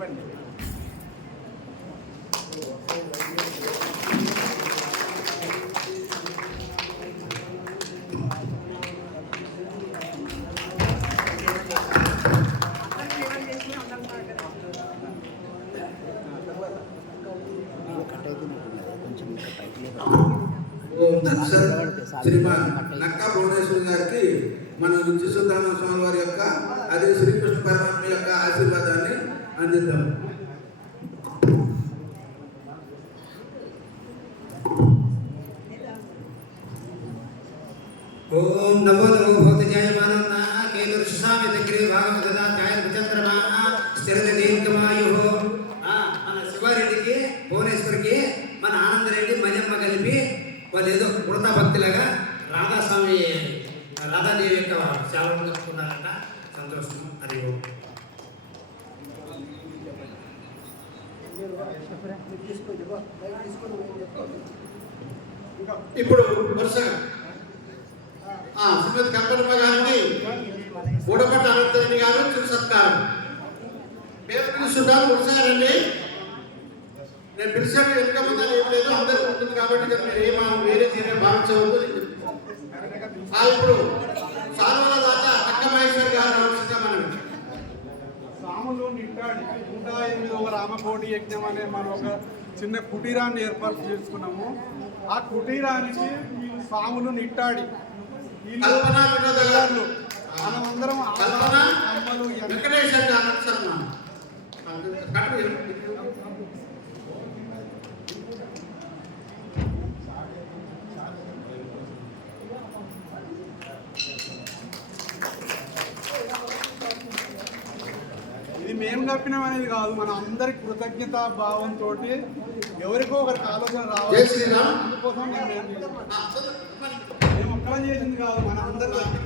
చెప్పండి. శ్రీమాన్ నక్కా భువనేశ్వరి గారికి మన నిత్యసుల్తాన స్వామి వారి యొక్క అదే శ్రీకృష్ణ పరమాత్మ యొక్క ఆశీర్వాదాన్ని అందిద్దాం. ఓం నమో నమో భక్తి జయమానన్న కేతుర్షామి దగ్గరే భాగవతదా ఛాయ విచంద్రమా స్థిరత దీర్ఘమాయు. మన శివారెడ్డికి భువనేశ్వరికి మన ఆనందరెడ్డి మజమ్మ కలిపి వాళ్ళు ఏదో వృత భక్తులుగా రాధాస్వామి రాధాదేవి యొక్క సేవలు కలుపుకున్నారంట. సంతోషం. అది ఇప్పుడు వరుసగా శ్రీమతి కల్పనమ్మ గారిని గూడపట్ట అనంతరెడ్డి గారు చిరు సత్కారం పేరు పిలుస్తుంటారు. వరుసగానండి నేను పిలిచాను వెనుక ముందు ఏం లేదు, అందరూ ఉంటుంది కాబట్టి మీరు వేరే తీరే భావించవద్దు. ఇప్పుడు సార్వల దాత అక్క మహేశ్వర్ గారు మనం సాములు నిట్టాడి 108వ రామకోటి యజ్ఞం అనే మనం ఒక చిన్న కుటీరాన్ని ఏర్పాటు చేసుకున్నాము. ఆ కుటీరానికి సాములు నిట్టాడి మనమందరం అమ్మలు ఇది మేము కప్పినాం అనేది కాదు, మన అందరి కృతజ్ఞతా భావంతో ఎవరికో ఒకరికి ఆలోచన రావాలి. అందుకోసం మేము ఒక్కడం చేసింది కాదు, మన అందరి